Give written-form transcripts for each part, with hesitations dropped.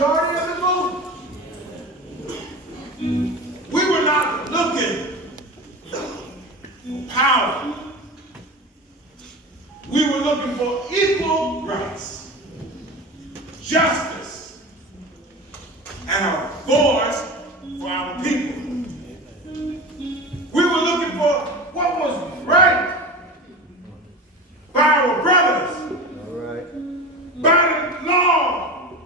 majority of the vote. We were not looking for power. We were looking for equal rights, justice, and a voice for our people. We were looking for what was right by our brothers, by the law,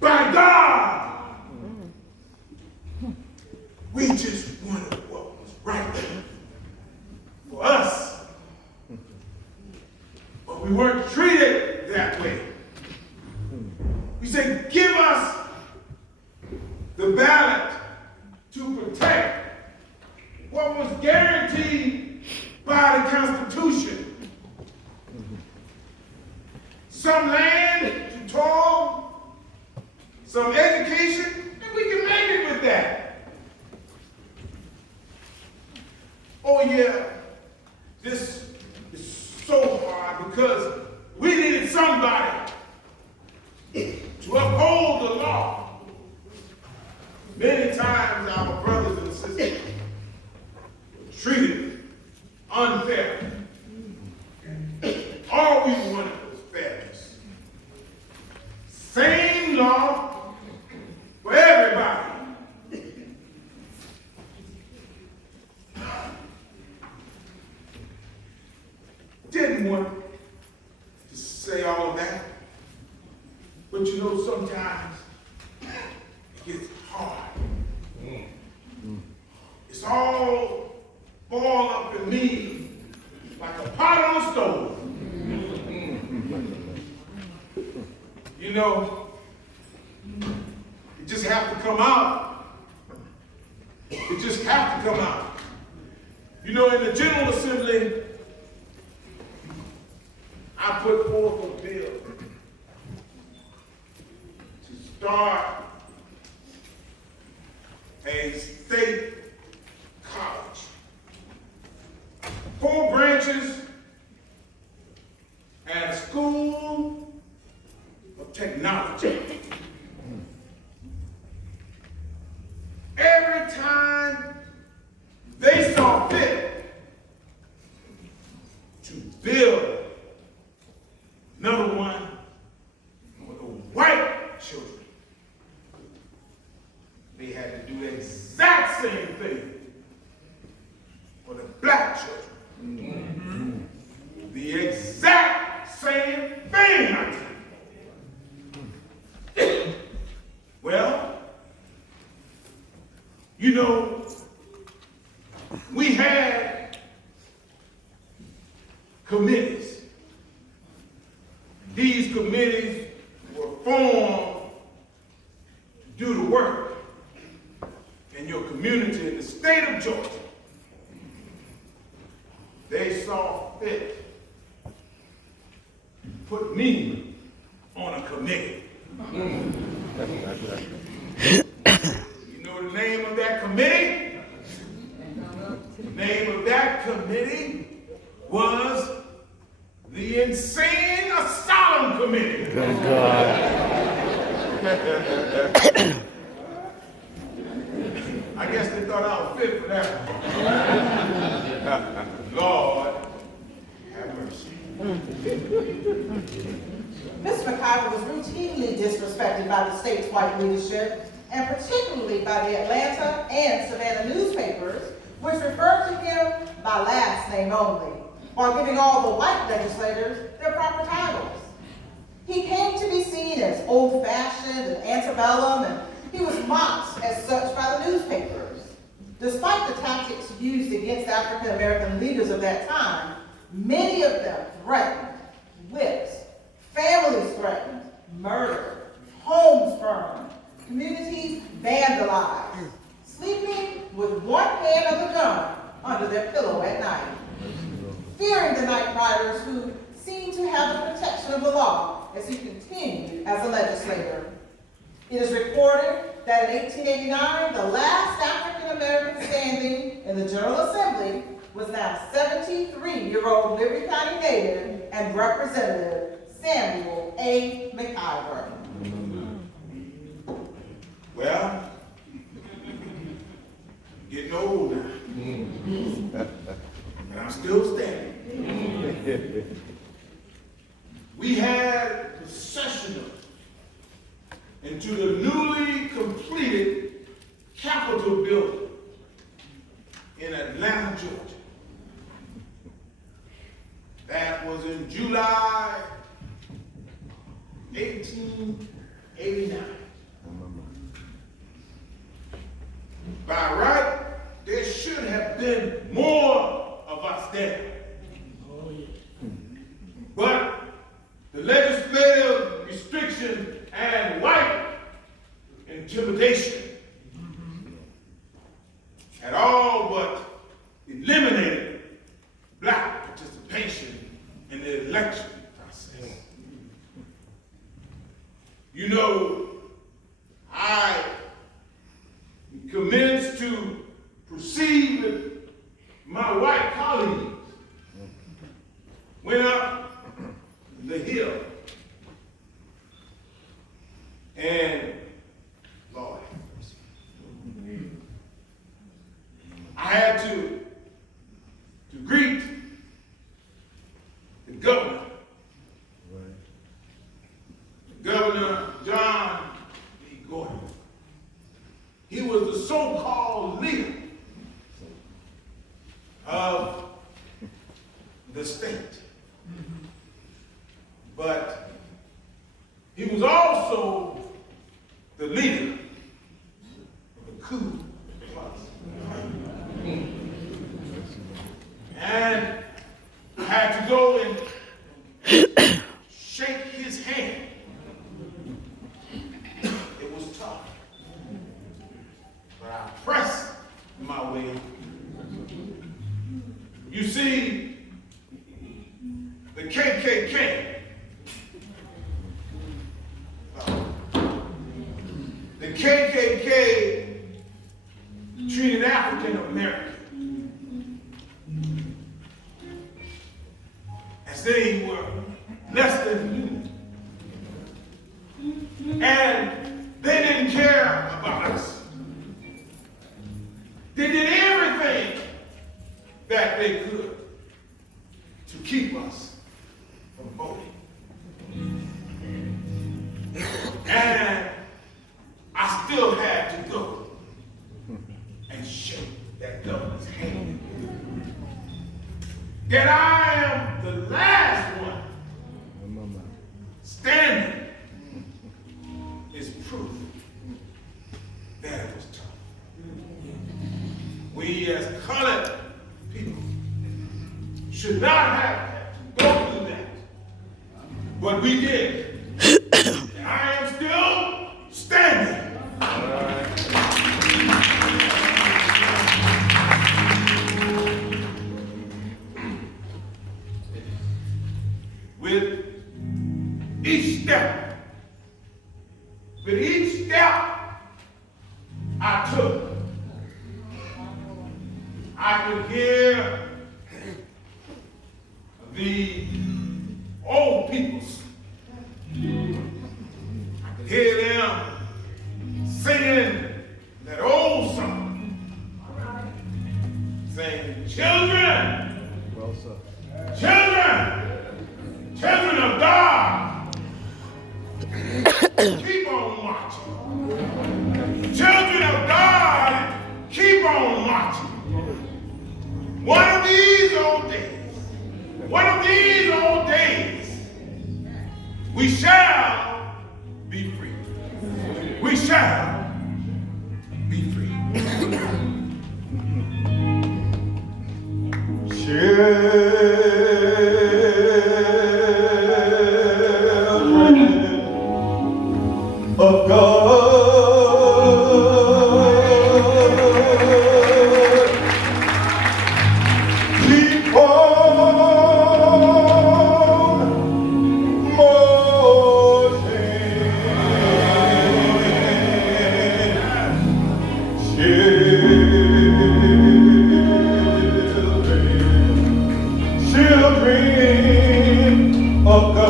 by God. We just wanted what was right for us. But we weren't treated that way. We said, give us the ballot to protect what was guaranteed by the Constitution. Some land to toil, some education, and we can make it with that. Oh yeah, this is so hard because we needed somebody to uphold the law. Many times our brothers and sisters were treated unfair. All we wanted was fairness. Same law for everybody. Didn't want to say all of that, but you know, sometimes it gets hard. It's all boiled up in me like a pot on the stove. You know, it just have to come out. It just have to come out. You know, in the General Assembly, I put forth a bill to start a state college. 4 branches and a school of technology. Every time they saw fit to build number one, for the white children, they had to do the exact same thing for the black children. The exact same thing, I tell you. Well, you know, we had committees. These committees were formed to do the work in your community in the state of Georgia. They saw fit to put me on a committee. You know the name of that committee? The name of that committee was the Insane Asylum Committee. Good God. I guess they thought I was fit for that one. Lord, have mercy. Mr. McIver was routinely disrespected by the state's white leadership, and particularly by the Atlanta and Savannah newspapers, which referred to him by last name only, while giving all the white legislators their proper titles. He came to be seen as old-fashioned and antebellum, and he was mocked as such by the newspapers. Despite the tactics used against African-American leaders of that time, many of them threatened, whipped, families threatened, murdered, homes burned, communities vandalized, sleeping with one hand of the gun under their pillow at night. Fearing the night riders who seemed to have the protection of the law as he continued as a legislator. It is reported that in 1889, the last African-American standing in the General Assembly was now 73-year-old Liberty County native and Representative Samuel A. McIver. into the newly completed Capitol building in Atlanta, Georgia. That was in July 1889. By right, there should have been more of us there. But the legislative restriction and white intimidation had all but eliminated black participation in the election process. You know, I commenced to proceed with my white colleagues, went up the hill, and Lord, I had to greet the governor, Governor John B. Gordon. He was the so-called leader of the state. But he was also the leader of the coup plus. And I had to go and shake his hand. It was tough. But I pressed my way. You see, the KKK, the KKK treated African Americans as they were less than human. And they didn't care about us. They did everything that they could to keep us from voting. And I still had to go and shake that governor's hand. That I am the last one standing is proof that it was tough. We as colored people should not have to go through that. But we did. And I am still standing. With each step I took, I could hear the old peoples. I could hear them singing that old song. Saying, children, children of God, keep on marching. Children of God, keep on marching. One of these old days, we shall be free. We shall be free. Children of God, keep on marching. Children of God.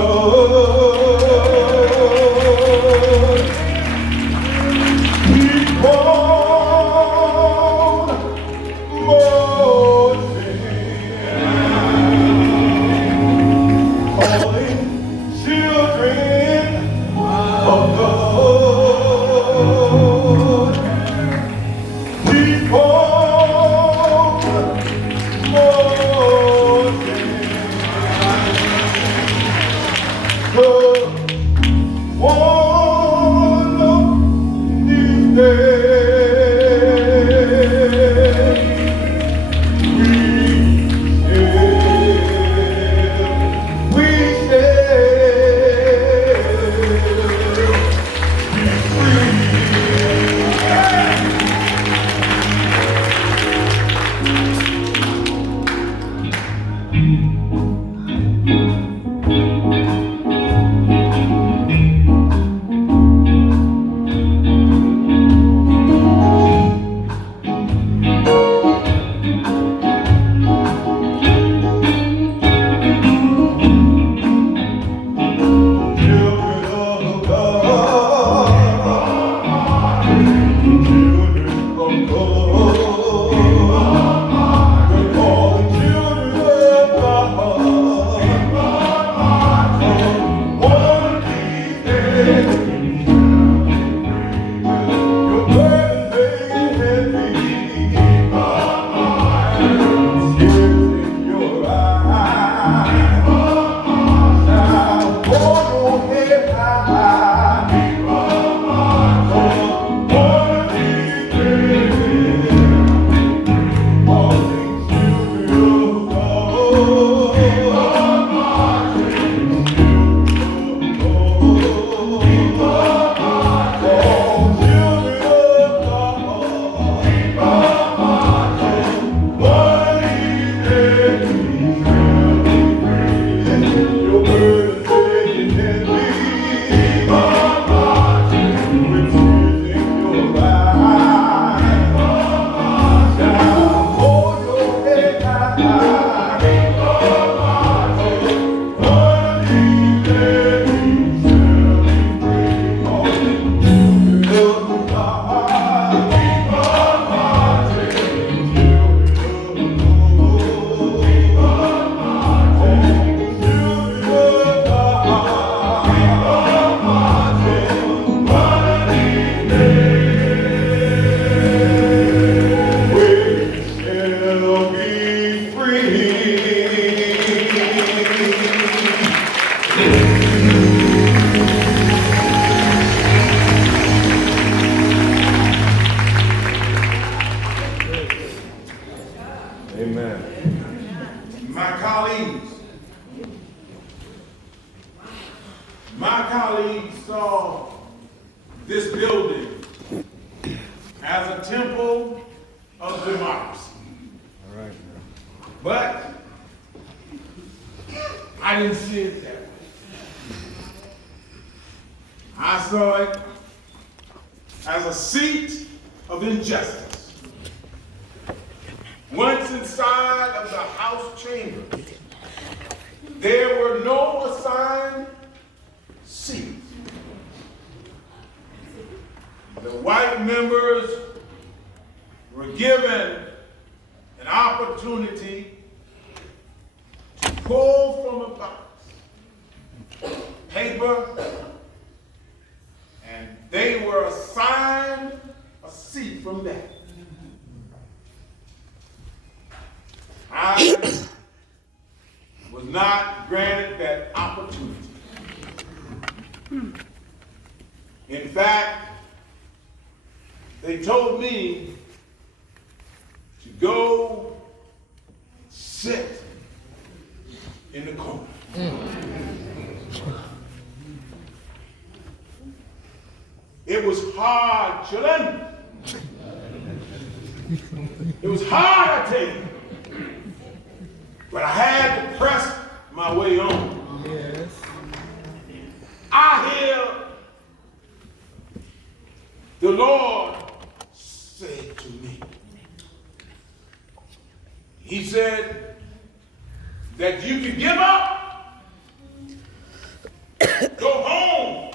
Children of God. this building as a temple of democracy. All right. But I didn't see it that way. I saw it as a seat of injustice. Once inside of the House chambers, there were no assigned seats. The white members were given an opportunity to pull from a box paper, and they were assigned a seat from that. I was not granted that opportunity. In fact, they told me to go sit in the corner. It was hard, children. It was hard, I tell you. But I had to press my way on. Yes. I hear the Lord say to me. He said that you can give up, go home,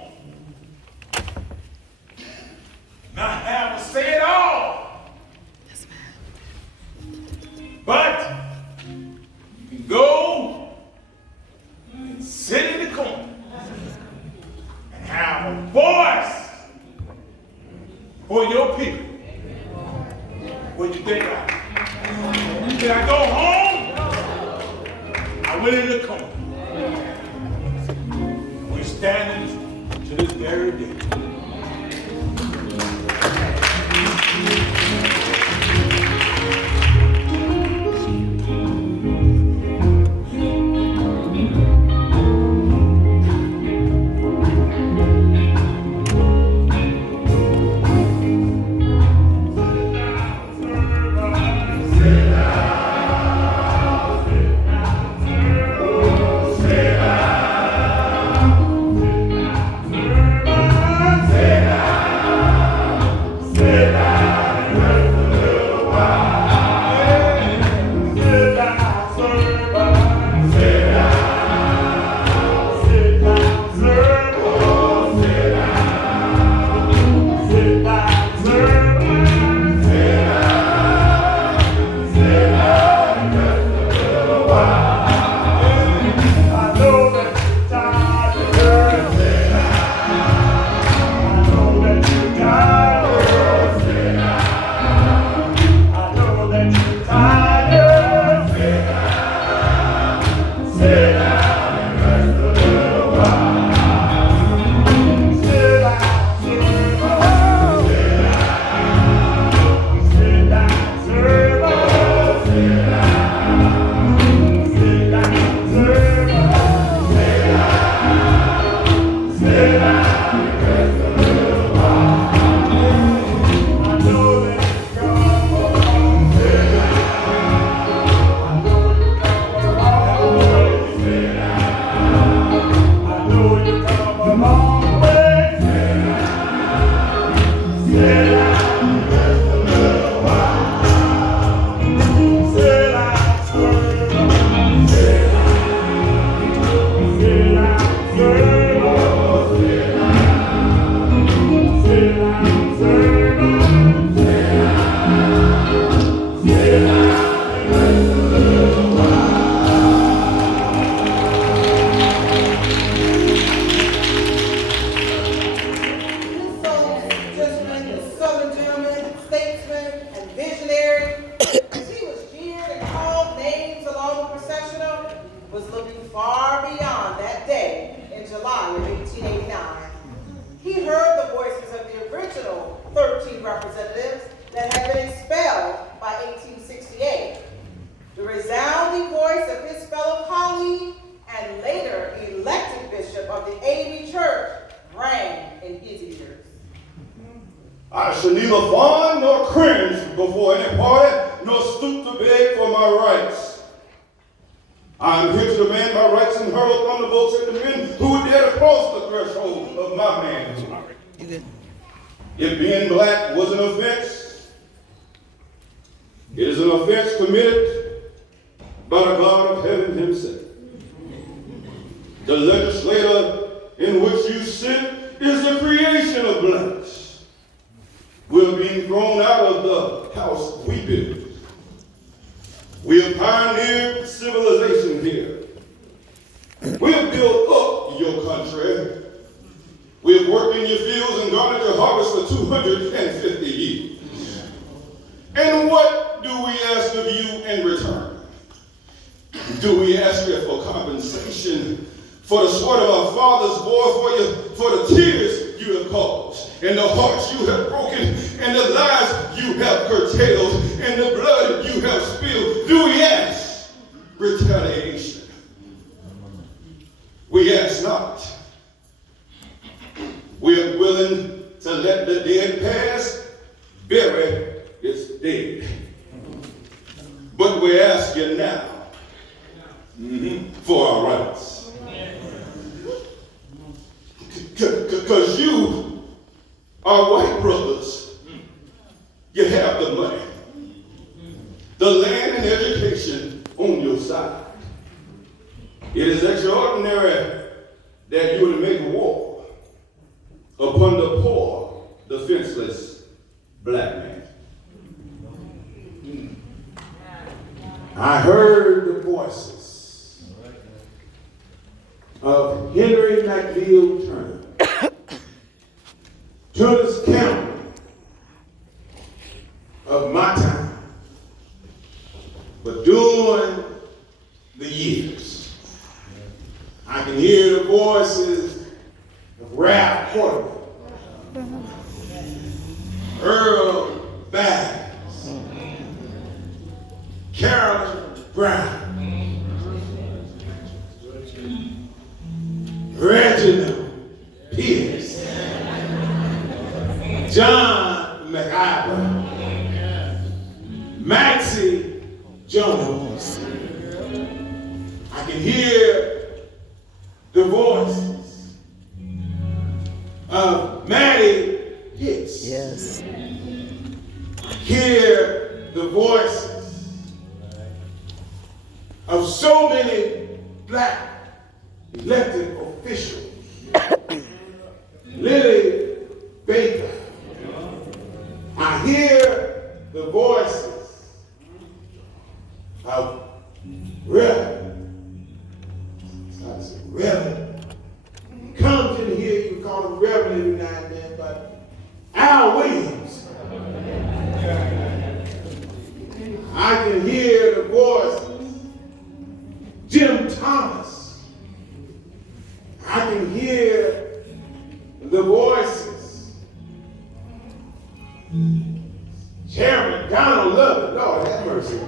not have to say it all. But you can go and sit in the corner and have a voice for your people. What you think I? Did I go home? I went in the corner. We're standing to this very day. I shall neither fawn nor cringe before any party, nor stoop to beg for my rights. I am here to demand my rights and hurl thunderbolts at the men who would dare to cross the threshold of my manhood. If being black was an offense, it is an offense committed by the God of heaven himself. The legislator in which you sit is the creation of blacks. We're being thrown out of the house we built. We have pioneered civilization here. We have built up your country. We have worked in your fields and garnered your harvest for 250 years. And what do we ask of you in return? Do we ask you for compensation for the sweat of our fathers bore for the tears you have caused, and the hearts you have broken, and the lives you have curtailed, and the blood you have spilled? Do we ask retaliation? We ask not. We are willing to let the dead past bury its dead. But we ask you now for our rights. Because you are white brothers. You have the money, the land and education on your side. It is extraordinary that you would make war upon the poor, defenseless black man. I heard the voices of Henry McNeil Turner. Turner's County of my time. But during the years, I can hear the voices of Ralph Porter, Earl Bass, Carolyn Brown, Reginald Pierce, John McIver, Maxie Jones. I can hear the voices of Maddie Hicks. Yes. Hear the voices of so many black elected officials. Lily Baker. I hear the voices of Reverend. I say Reverend. Comes in here, you call him Reverend every now and then, but Al Williams. I can hear the voices. Jim Thomas. I can hear the voices. Chairman Donald Lovett. Lord have mercy.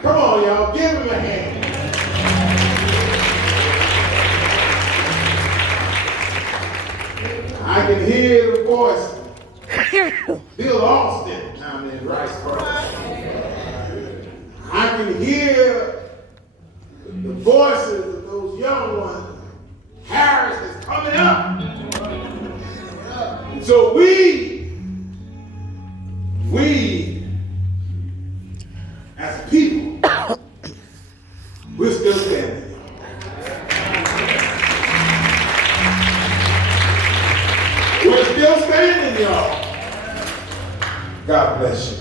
Come on, y'all, give him a hand. I can hear the voice. Bill Austin down in Rice Park. I can hear the voices of those young ones. Harris is coming up. And so we as a people, we're still standing. We're still standing, y'all. God bless you.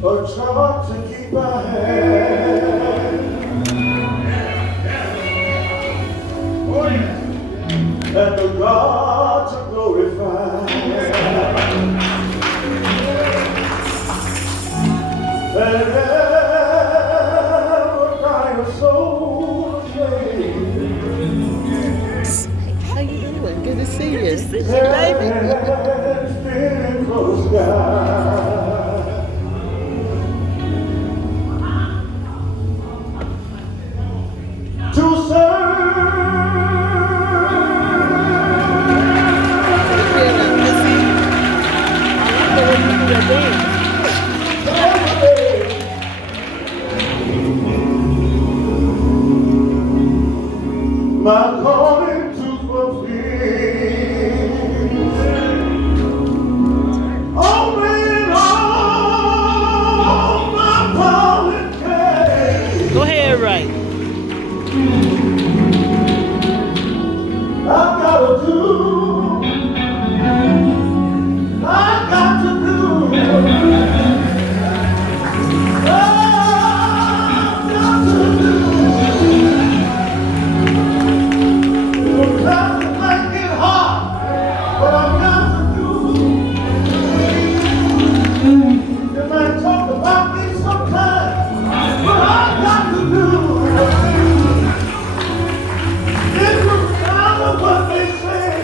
A charge to keep my hand. Oh, yeah. And the God to glorify. your dance. My calling to fulfill. Open all my calling gates. Go ahead, right. I've got to do. I've got to do. I've got to do. Sometimes it might get hard, but I've got to do. You might talk about me sometimes, but I've got to do. It doesn't matter what they say.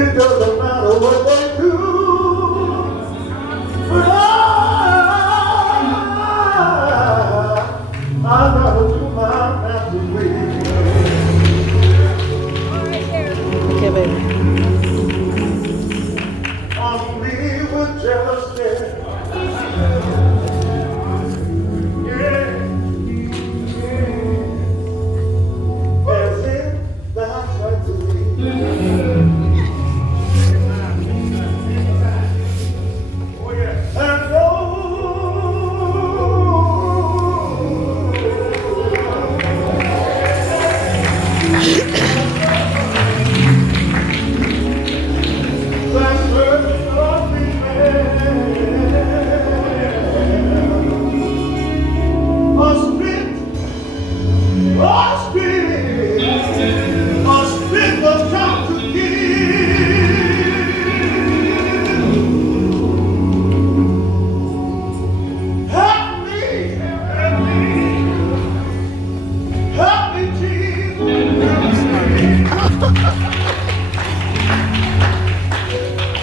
It doesn't matter what they do. But I gotta do my master's will. Okay, baby. On me with jealousy. Yeah. As if that's right to me. Oh yeah. And that's worth loving a spit of time to give. Help me, Jesus.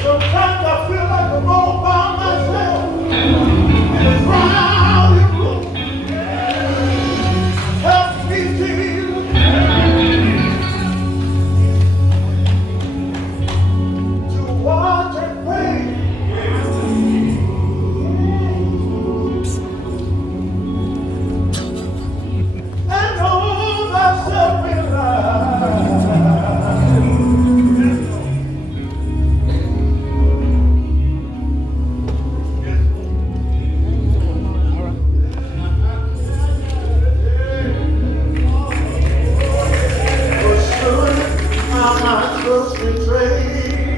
Sometimes I feel like I'm all by myself in a crowded room. Help me, Jesus. To watch and pray. And hold myself in line. For sure, I'm not trust betrayed.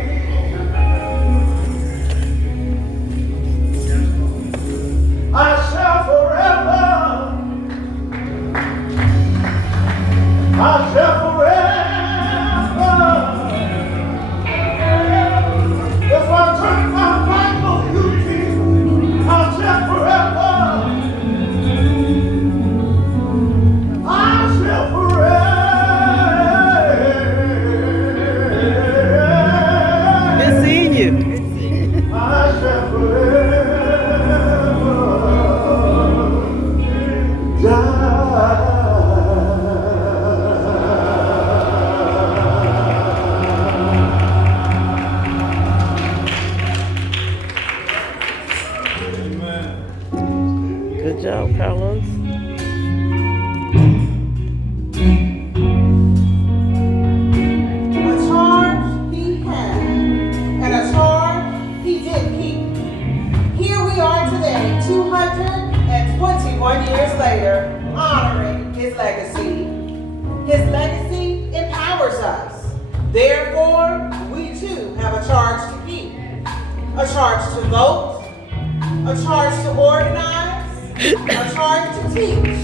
I shall forever, if I turn my back on you, Jesus, I shall forever, I shall forever, Good seeing you. I shall forever Good job, Carlos. A charge he had, and a charge he did keep. Here we are today, 221 years later, honoring his legacy. His legacy empowers us. Therefore, we too have a charge to keep. A charge to vote, a charge to organize, a charge to teach,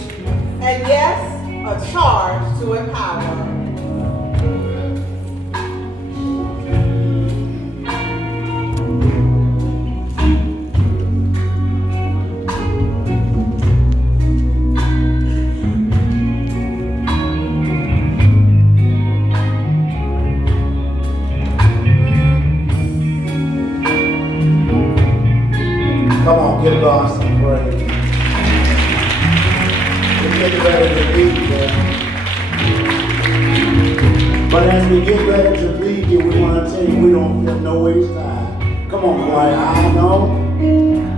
and yes, a charge to empower. Come on, give God some praise. We're getting ready to leave here. But as we get ready to leave here, we want to tell you we don't feel no waste time. Come on, boy. I know.